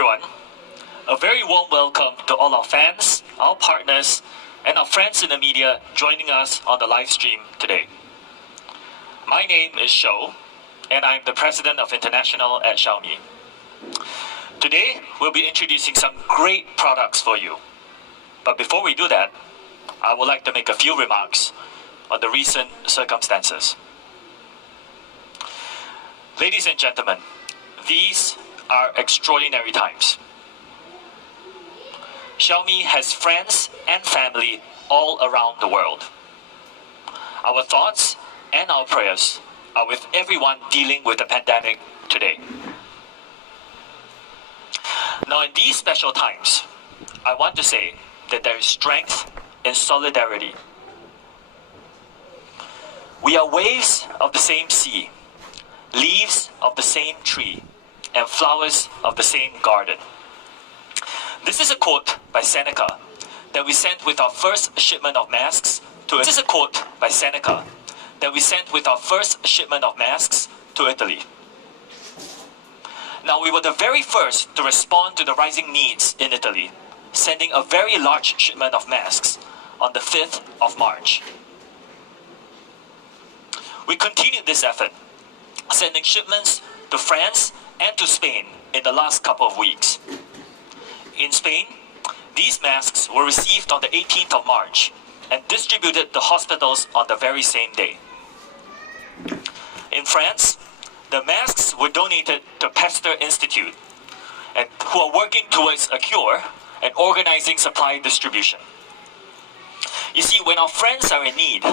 everyone. A very warm welcome to all our fans, our partners, and our friends in the media joining us on the live stream today. My name is Shou, and I'm the President of International at Xiaomi. Today, we'll be introducing some great products for you. But before we do that, I would like to make a few remarks on the recent circumstances. Ladies and gentlemen, these are extraordinary times. Xiaomi has friends and family all around the world. Our thoughts and our prayers are with everyone dealing with the pandemic today. Now, in these special times, I want to say that there is strength in solidarity. We are waves of the same sea, leaves of the same tree, and flowers of the same garden. This is a quote by Seneca that we sent with our first shipment of masks to Italy. This is a quote by Seneca that we sent with our first shipment of masks to Italy. Now, we were the very first to respond to the rising needs in Italy, sending a very large shipment of masks on the 5th of March. We continued this effort, sending shipments to France and to Spain in the last couple of weeks. In Spain, these masks were received on the 18th of March and distributed to hospitals on the very same day. In France, the masks were donated to Pasteur Institute, and who are working towards a cure and organizing supply distribution. You see, when our friends are in need,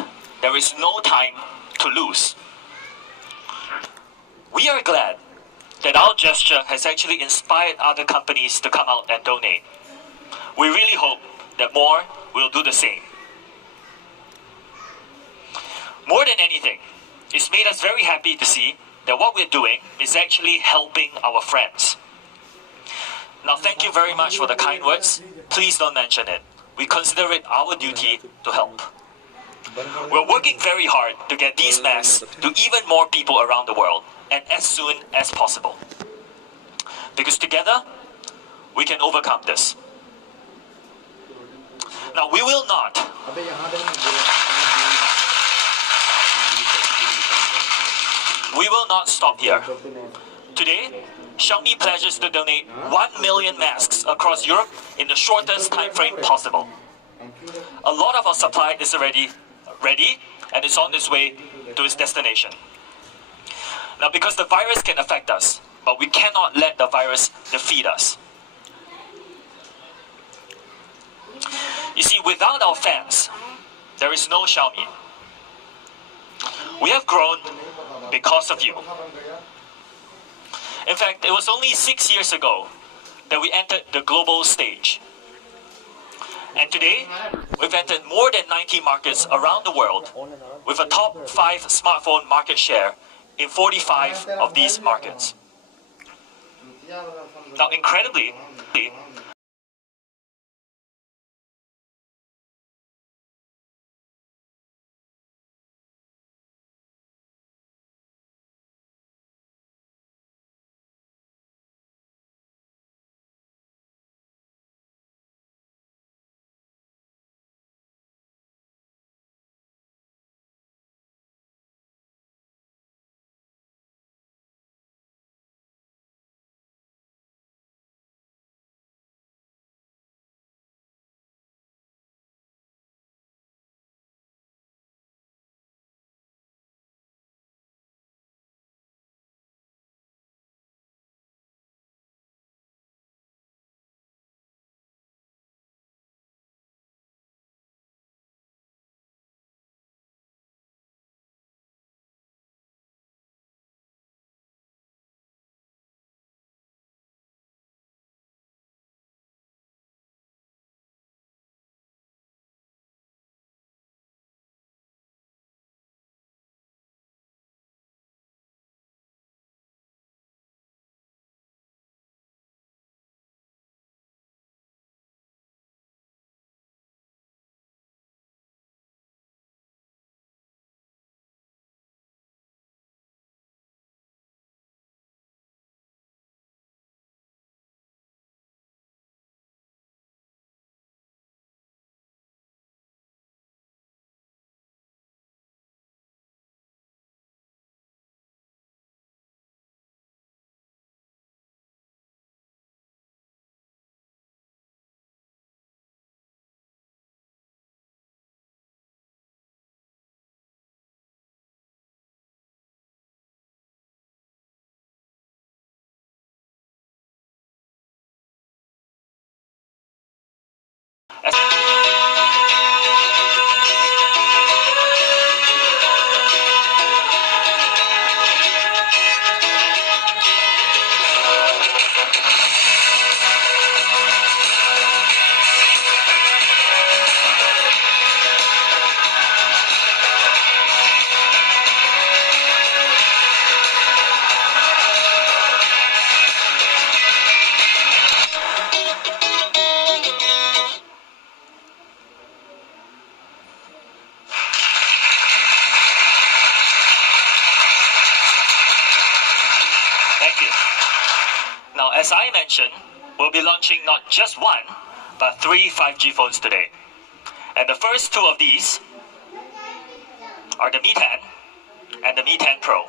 there is no time to lose. We are glad that our gesture has actually inspired other companies to come out and donate. We really hope that more will do the same. More than anything, it's made us very happy to see that what we're doing is actually helping our friends. Now, thank you very much for the kind words. Please don't mention it. We consider it our duty to help. We're working very hard to get these masks to even more people around the world, and as soon as possible. Because together, we can overcome this. Now, we will not stop here. Today, Xiaomi pledges to donate 1 million masks across Europe in the shortest time frame possible. A lot of our supply is already ready and it's on its way to its destination. Now, because the virus can affect us, but we cannot let the virus defeat us. You see, without our fans, there is no Xiaomi. We have grown because of you. In fact, it was only 6 years ago that we entered the global stage. And today, we've entered more than 90 markets around the world with a top 5 smartphone market share in 45 of these markets. Now, incredibly, Thank you. Now, as I mentioned, we'll be launching not just one, but 3 5G phones today. And the first two of these are the Mi 10 and the Mi 10 Pro.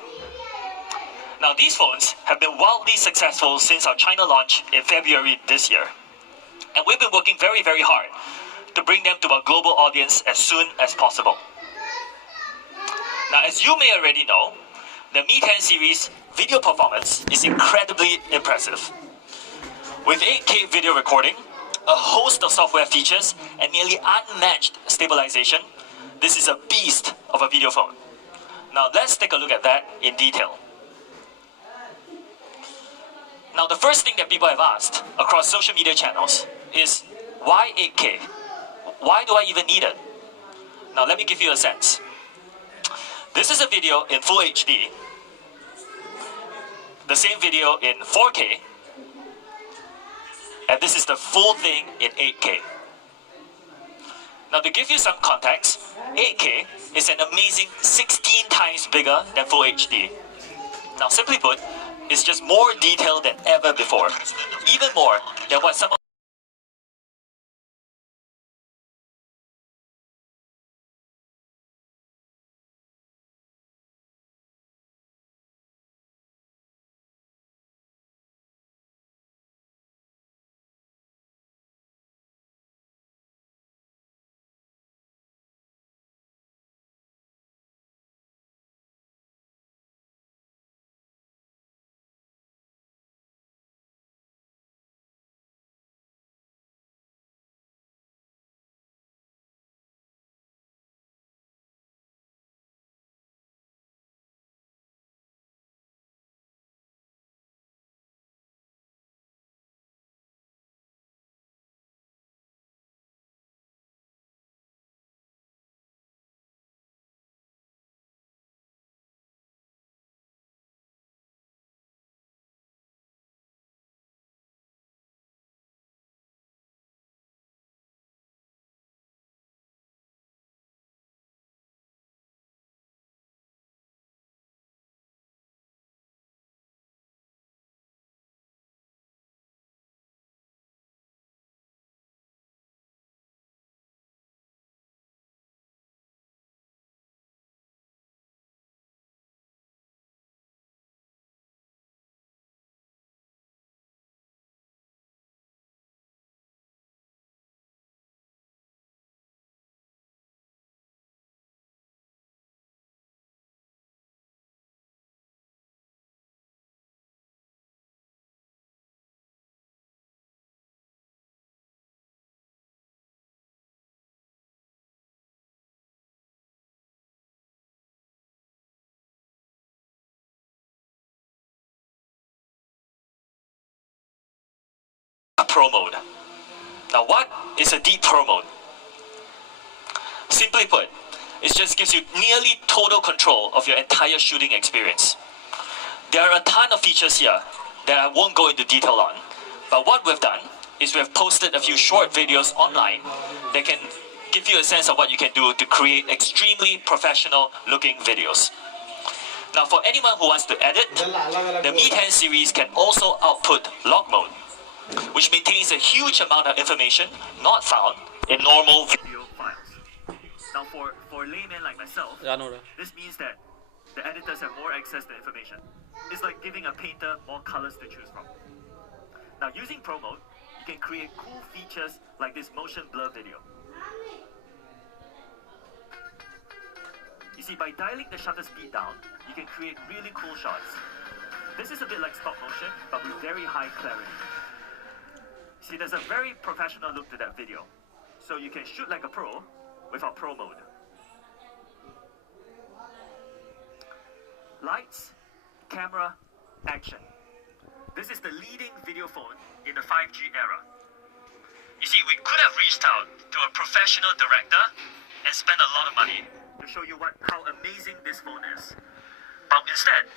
Now, these phones have been wildly successful since our China launch in February this year. And we've been working very, very hard to bring them to a global audience as soon as possible. Now, as you may already know, the Mi 10 series video performance is incredibly impressive. With 8K video recording, a host of software features, and nearly unmatched stabilization, this is a beast of a video phone. Now let's take a look at that in detail. Now the first thing that people have asked across social media channels is, why 8K? Why do I even need it? Now let me give you a sense. This is a video in Full HD, the same video in 4K, and this is the full thing in 8K. Now to give you some context, 8K is an amazing 16 times bigger than Full HD. Now simply put, it's just more detailed than ever before, even more than what some Pro mode. Now what is a deep Pro mode? Simply put, it just gives you nearly total control of your entire shooting experience. There are a ton of features here that I won't go into detail on, but what we've done is we've posted a few short videos online that can give you a sense of what you can do to create extremely professional looking videos. Now for anyone who wants to edit, the Mi 10 series can also output log mode, which maintains a huge amount of information not found in normal video files. Now for laymen like myself, this means that the editors have more access to information. It's like giving a painter more colors to choose from. Now using Pro mode, you can create cool features like this motion blur video. You see, by dialing the shutter speed down, you can create really cool shots. This is a bit like stop motion, but with very high clarity. See, there's a very professional look to that video. So you can shoot like a pro without Pro mode. Lights, camera, action. This is the leading video phone in the 5G era. You see, we could have reached out to a professional director and spent a lot of money to show you how amazing this phone is. But instead,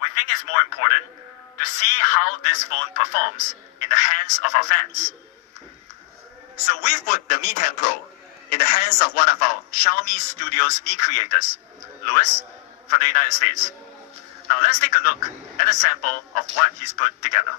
we think it's more important to see how this phone performs in the hands of our fans. So we've put the Mi 10 Pro in the hands of one of our Xiaomi Studios Mi creators, Louis, from the United States. Now let's let's take a look at a sample of what he's put together.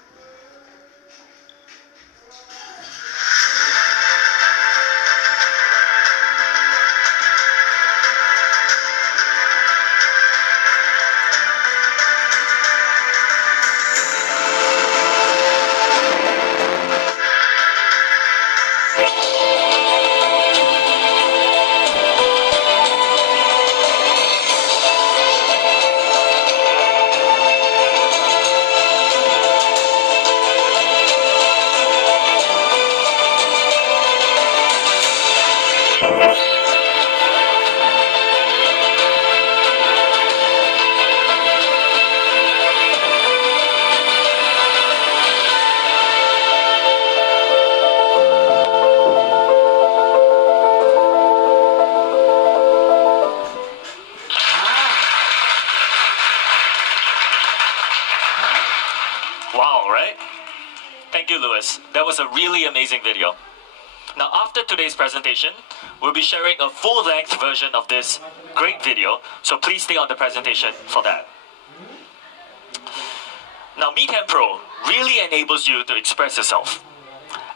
Wow, right? Thank you, Louis. That was a really amazing video. Now, after today's presentation, we'll be sharing a full-length version of this great video, so please stay on the presentation for that. Now, Mi 10 Pro really enables you to express yourself.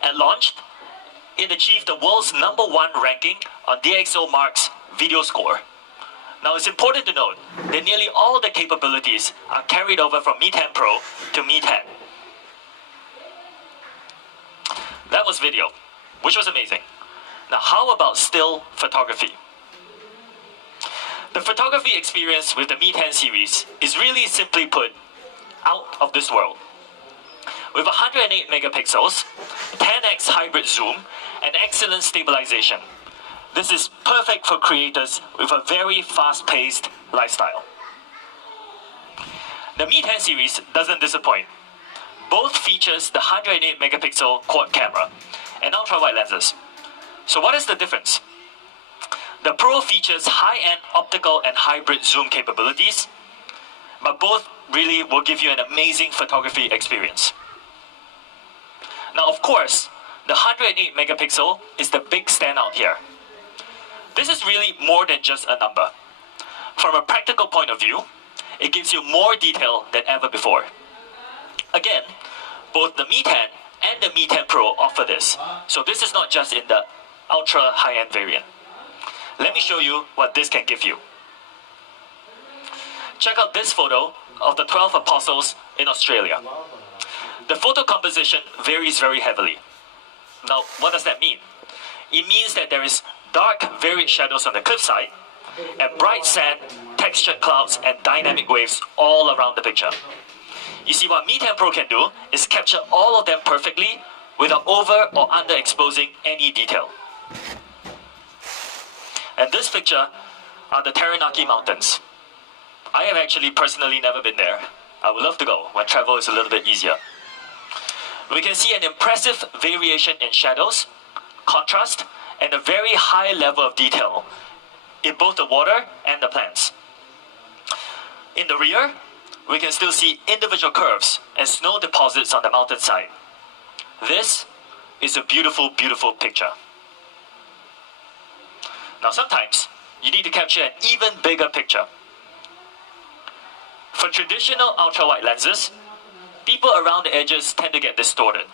At launch, it achieved the world's #1 ranking on DxOMark's video score. Now, it's important to note that nearly all the capabilities are carried over from Mi 10 Pro to Mi 10. That was video, which was amazing. Now, how about still photography? The photography experience with the Mi 10 series is really, simply put, out of this world. With 108 megapixels, 10x hybrid zoom, and excellent stabilization, this is perfect for creators with a very fast-paced lifestyle. The Mi 10 series doesn't disappoint. Both features the 108 megapixel quad camera and ultra-wide lenses. So what is the difference? The Pro features high-end optical and hybrid zoom capabilities, but both really will give you an amazing photography experience. Now, of course, the 108 megapixel is the big standout here. This is really more than just a number. From a practical point of view, it gives you more detail than ever before. Again, both the Mi 10 and the Mi 10 Pro offer this, so this is not just in the ultra high-end variant. Let me show you what this can give you. Check out this photo of the 12 apostles in Australia. The photo composition varies very heavily. Now, what does that mean? It means that there is dark, varied shadows on the cliffside, and bright sand, textured clouds, and dynamic waves all around the picture. You see, what Mi 10 Pro can do is capture all of them perfectly without over or underexposing any detail. And this picture are the Taranaki Mountains. I have actually personally never been there. I would love to go when travel is a little bit easier. We can see an impressive variation in shadows, contrast, and a very high level of detail in both the water and the plants. In the rear, we can still see individual curves and snow deposits on the mountainside. This is a beautiful, beautiful picture. Now, sometimes you need to capture an even bigger picture. For traditional ultra-wide lenses, people around the edges tend to get distorted.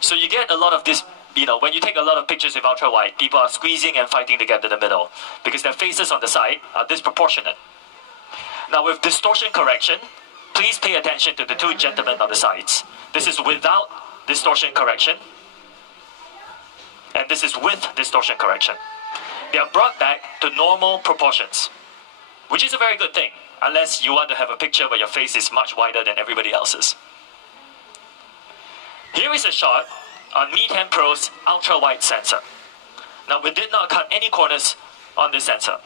So you get a lot of this, when you take a lot of pictures with ultra-wide, people are squeezing and fighting to get to the middle because their faces on the side are disproportionate. Now, with distortion correction, please pay attention to the two gentlemen on the sides. This is without distortion correction, and this is with distortion correction. They are brought back to normal proportions, which is a very good thing, unless you want to have a picture where your face is much wider than everybody else's. Here is a shot on Mi 10 Pro's ultra-wide sensor. Now, we did not cut any corners on this sensor.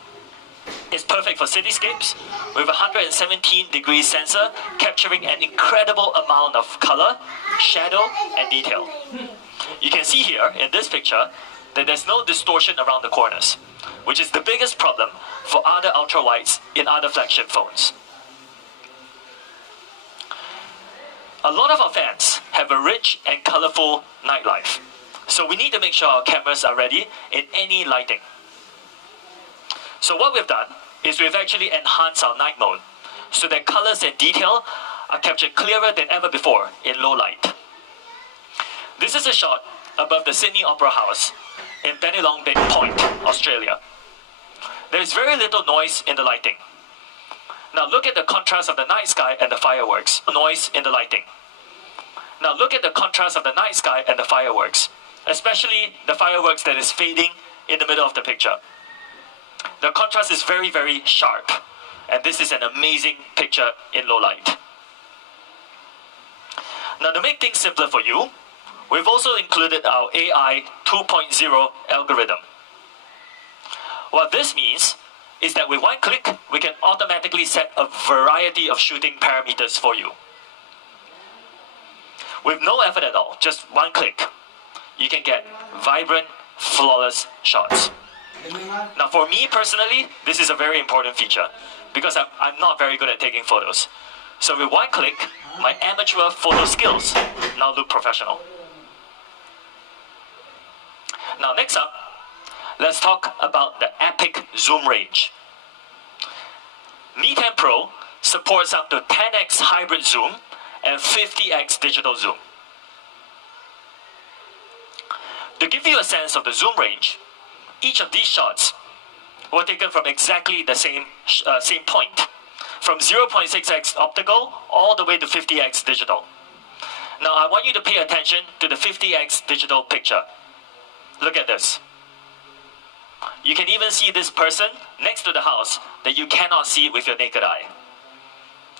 It's perfect for cityscapes with a 117-degree sensor capturing an incredible amount of color, shadow, and detail. You can see here in this picture that there's no distortion around the corners, which is the biggest problem for other ultra-wides in other flagship phones. A lot of our fans have a rich and colorful nightlife, so we need to make sure our cameras are ready in any lighting. So what we've done is we've actually enhanced our night mode so that colors and detail are captured clearer than ever before in low light. This is a shot above the Sydney Opera House in Bennelong Bay Point, Australia. There is very little noise in the lighting. Now look at the contrast of the night sky and the fireworks. Noise in the lighting. Now look at the contrast of the night sky and the fireworks, especially the fireworks that is fading in the middle of the picture. The contrast is very, very sharp, and this is an amazing picture in low light. Now to make things simpler for you, we've also included our AI 2.0 algorithm. What this means is that with one click, we can automatically set a variety of shooting parameters for you. With no effort at all, just one click, you can get vibrant, flawless shots. Now for me personally, this is a very important feature because I'm not very good at taking photos. So with one click, my amateur photo skills now look professional. Now next up, let's talk about the epic zoom range. Mi 10 Pro supports up to 10x hybrid zoom and 50x digital zoom. To give you a sense of the zoom range, each of these shots were taken from exactly the same point, from 0.6x optical all the way to 50x digital. Now I want you to pay attention to the 50x digital picture. Look at this. You can even see this person next to the house that you cannot see with your naked eye.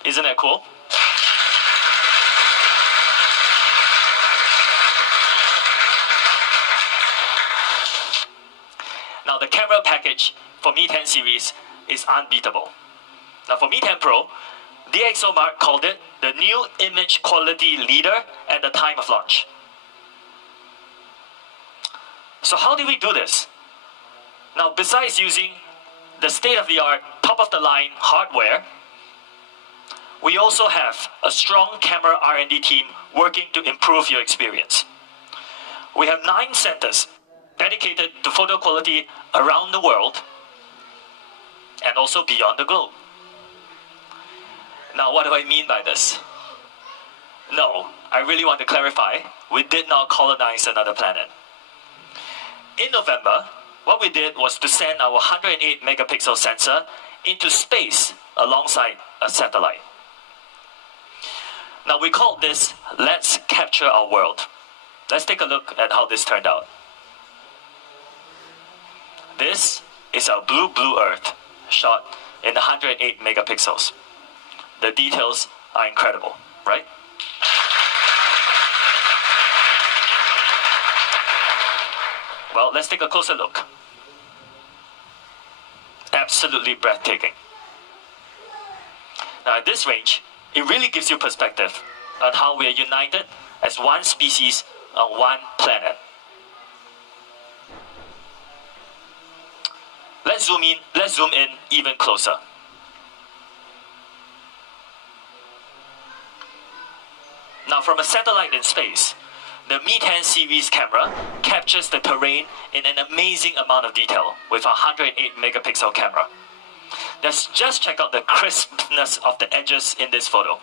Isn't that cool? Now the camera package for Mi 10 series is unbeatable. Now for Mi 10 Pro, DxOMark called it the new image quality leader at the time of launch. So how did we do this? Now besides using the state-of-the-art, top-of-the-line hardware, we also have a strong camera R&D team working to improve your experience. We have 9 centers dedicated to photo quality around the world and also beyond the globe. Now what do I mean by this? No, I really want to clarify, we did not colonize another planet. In November, what we did was to send our 108 megapixel sensor into space alongside a satellite. Now we called this Let's Capture Our World. Let's take a look at how this turned out. This is our blue Earth shot in 108 megapixels. The details are incredible, right? Well, let's take a closer look. Absolutely breathtaking. Now at this range, it really gives you perspective on how we are united as one species on one planet. Let's zoom in even closer. Now from a satellite in space, the Mi 10 series camera captures the terrain in an amazing amount of detail with a 108 megapixel camera. Just check out the crispness of the edges in this photo.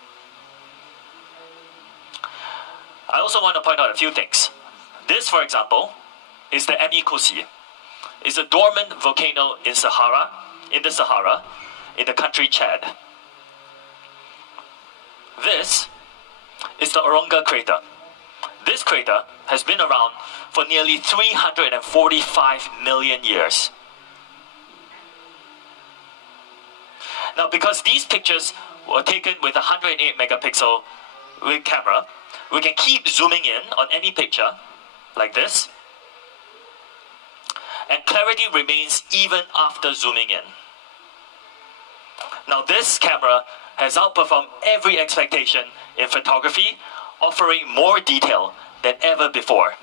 I also want to point out a few things. This, for example, is the Emi Kosi. It's a dormant volcano in the Sahara, in the country Chad. This is the Oronga crater. This crater has been around for nearly 345 million years. Now, because these pictures were taken with a 108 megapixel camera, we can keep zooming in on any picture, like this, and clarity remains even after zooming in. Now, this camera has outperformed every expectation in photography, offering more detail than ever before.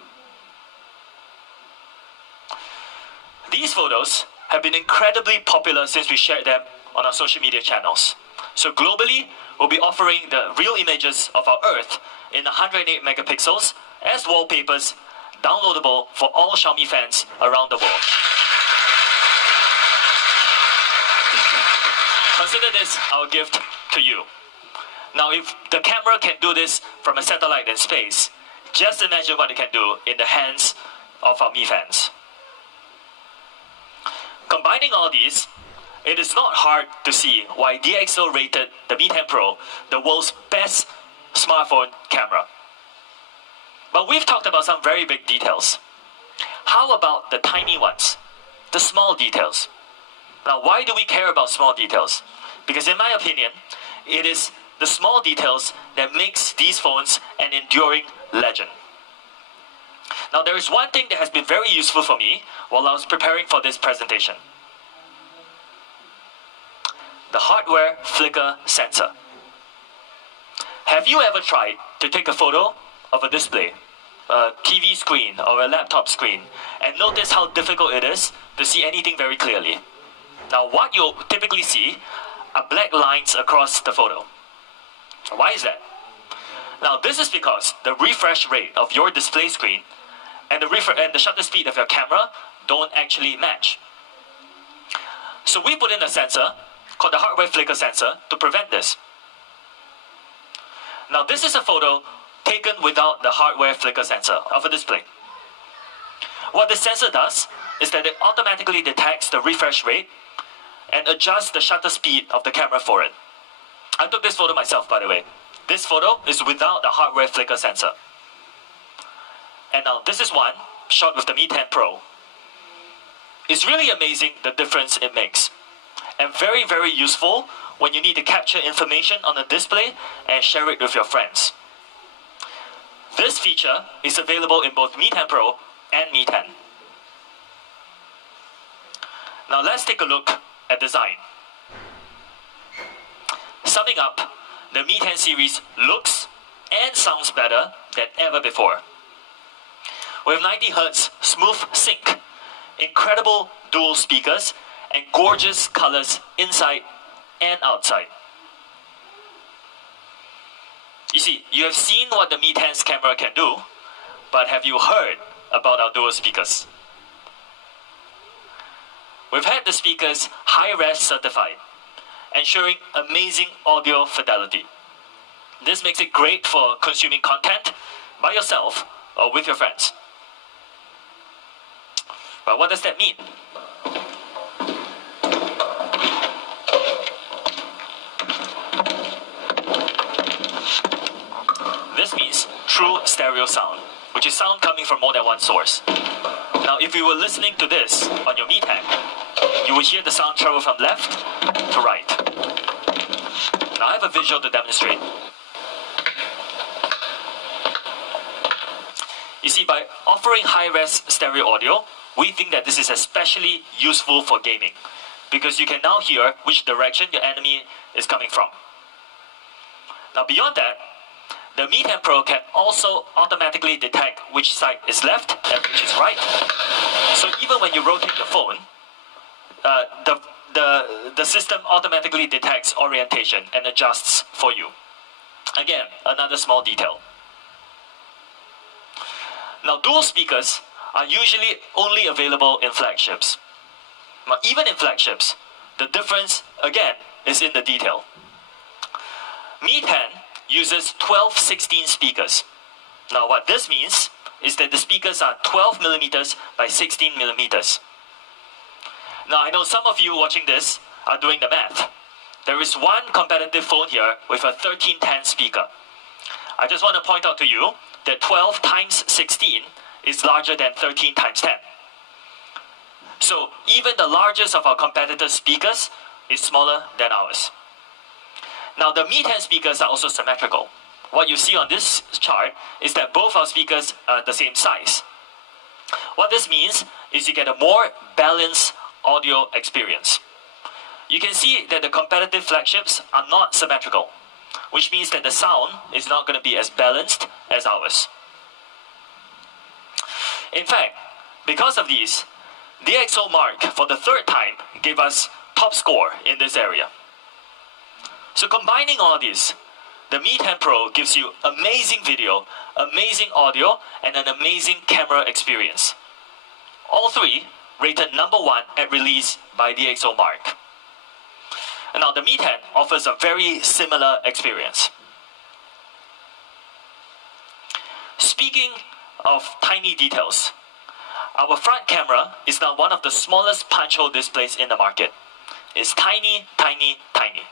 These photos have been incredibly popular since we shared them on our social media channels. So globally, we'll be offering the real images of our Earth in 108 megapixels as wallpapers, downloadable for all Xiaomi fans around the world. consider this our gift to you. Now, if the camera can do this from a satellite in space, just imagine what it can do in the hands of our Mi fans. Combining all these, it is not hard to see why DxO rated the Mi 10 Pro the world's best smartphone camera. But we've talked about some very big details. How about the tiny ones? The small details. Now, why do we care about small details? Because in my opinion, it is the small details that makes these phones an enduring legend. Now, there is one thing that has been very useful for me while I was preparing for this presentation. The hardware flicker sensor. Have you ever tried to take a photo of a display, a TV screen or a laptop screen, and notice how difficult it is to see anything very clearly? Now, what you'll typically see are black lines across the photo. Why is that? Now, this is because the refresh rate of your display screen and the shutter speed of your camera don't actually match. So we put in a sensor called the hardware flicker sensor to prevent this. Now, this is a photo taken without the hardware flicker sensor of a display. What the sensor does is that it automatically detects the refresh rate and adjusts the shutter speed of the camera for it. I took this photo myself, by the way. This photo is without the hardware flicker sensor. And now this is one shot with the Mi 10 Pro. It's really amazing the difference it makes. And very, very useful when you need to capture information on a display and share it with your friends. This feature is available in both Mi 10 Pro and Mi 10. Now let's take a look at design. Summing up, the Mi 10 series looks and sounds better than ever before. With 90Hz smooth sync, incredible dual speakers, and gorgeous colors inside and outside. You see, you have seen what the Mi 10's camera can do, but have you heard about our dual speakers? We've had the speakers high-res certified, ensuring amazing audio fidelity. This makes it great for consuming content by yourself or with your friends. But what does that mean? This means true stereo sound, which is sound coming from more than one source. Now, if you were listening to this on your Mi 10, you will hear the sound travel from left to right. Now, I have a visual to demonstrate. You see, by offering high-res stereo audio, we think that this is especially useful for gaming, because you can now hear which direction your enemy is coming from. Now, beyond that, the Mi 10 Pro can also automatically detect which side is left and which is right. So even when you rotate the phone, the system automatically detects orientation and adjusts for you. Again, another small detail. Now, dual speakers are usually only available in flagships. Now, even in flagships, the difference, again, is in the detail. Mi 10 uses 12/16 speakers. Now, what this means is that the speakers are 12mm by 16mm. Now, I know some of you watching this are doing the math. There is one competitive phone here with a 1310 speaker. I just want to point out to you that 12 times 16 is larger than 13 times 10. So even the largest of our competitors' speakers is smaller than ours. Now, the Mi 10 speakers are also symmetrical. What you see on this chart is that both our speakers are the same size. What this means is you get a more balanced audio experience. You can see that the competitive flagships are not symmetrical, which means that the sound is not going to be as balanced as ours. In fact, because of these, DxO Mark for the third time gave us top score in this area. So combining all this, the Mi 10 Pro gives you amazing video, amazing audio, and an amazing camera experience. All three rated #1 at release by DxO Mark. Now the Mi 10 offers a very similar experience. Speaking of tiny details, our front camera is now one of the smallest punch hole displays in the market. It's tiny, tiny, tiny.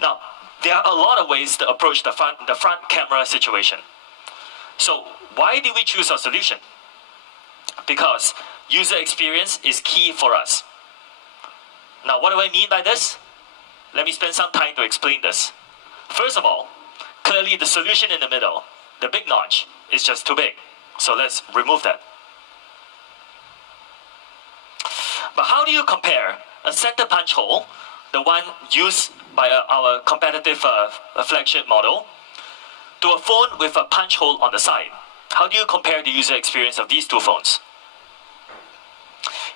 Now, there are a lot of ways to approach the front camera situation. So, why did we choose our solution? Because user experience is key for us. Now, what do I mean by this? Let me spend some time to explain this. First of all, clearly the solution in the middle, the big notch, is just too big. So let's remove that. But how do you compare a center punch hole, the one used by our competitive flagship model, to a phone with a punch hole on the side? How do you compare the user experience of these two phones?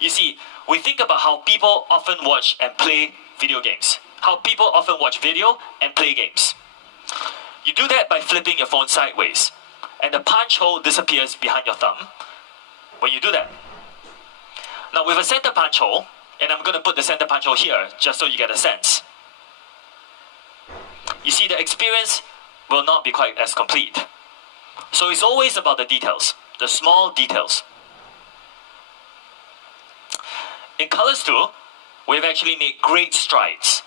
You see, we think about how people often watch and play video games. How people often watch video and play games. You do that by flipping your phone sideways, and the punch hole disappears behind your thumb when you do that. Now with a center punch hole, and I'm going to put the center punch hole here just so you get a sense. You see, the experience will not be quite as complete. So it's always about the details, the small details. In colors too, we've actually made great strides.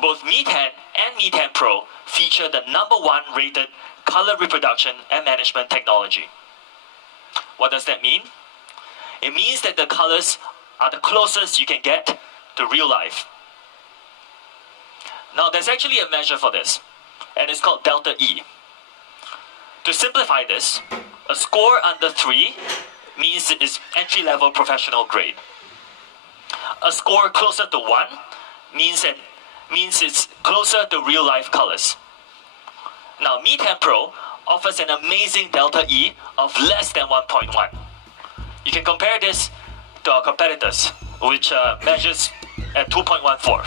Both Mi 10 and Mi 10 Pro feature the #1 rated color reproduction and management technology. What does that mean? It means that the colors are the closest you can get to real life. Now there's actually a measure for this, and it's called delta E. To simplify this, a score under 3 means it is entry-level professional grade. A score closer to 1 means it's closer to real-life colors. Now Mi 10 Pro offers an amazing delta E of less than 1.1. You can compare this to our competitors, which measures at 2.14.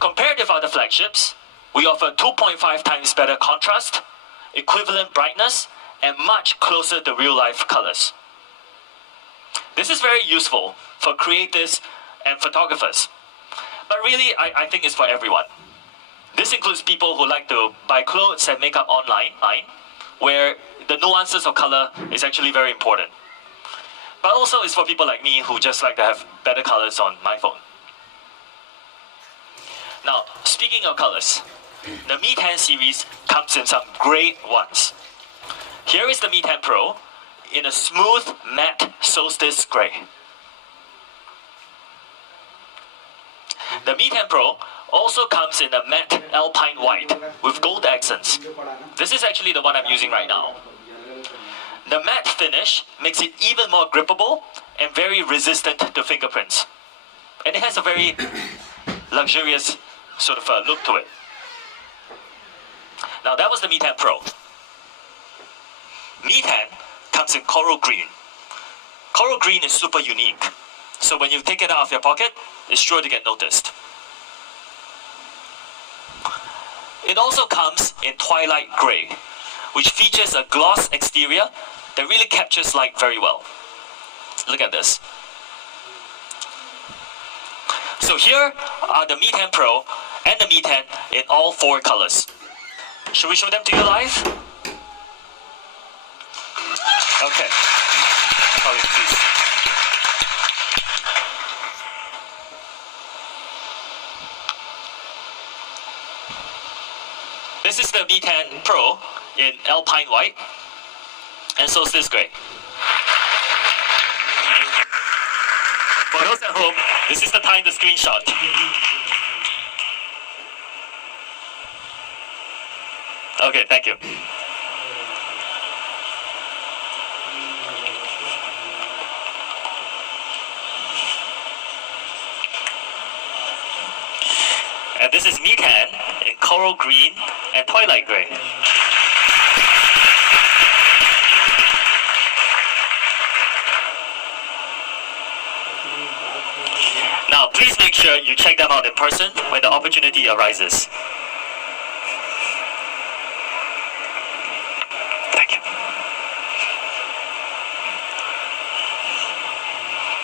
Compared with other flagships, we offer 2.5 times better contrast, equivalent brightness, and much closer to real-life colors. This is very useful for creators and photographers, but really I think it's for everyone. This includes people who like to buy clothes and makeup online, where the nuances of color is actually very important. But also it's for people like me who just like to have better colors on my phone. Now, speaking of colors, the Mi 10 series comes in some great ones. Here is the Mi 10 Pro in a smooth matte solstice gray. The Mi 10 Pro also comes in a matte alpine white with gold accents. This is actually the one I'm using right now. The matte finish makes it even more grippable and very resistant to fingerprints. And it has a very luxurious sort of look to it. Now that was the Mi 10 Pro. Mi 10 comes in coral green. Coral green is super unique, so when you take it out of your pocket, it's sure to get noticed. It also comes in twilight grey, which features a gloss exterior that really captures light very well. Look at this. So here are the Mi 10 Pro and the Mi 10 in all 4 colors. Should we show them to you live? Okay. Colleague, please. This is the Mi 10 Pro in alpine white, and so is this grey. For those at home, this is the time to screenshot. Okay, thank you. And this is Mi 10 in coral green and twilight grey. Now, please make sure you check them out in person when the opportunity arises.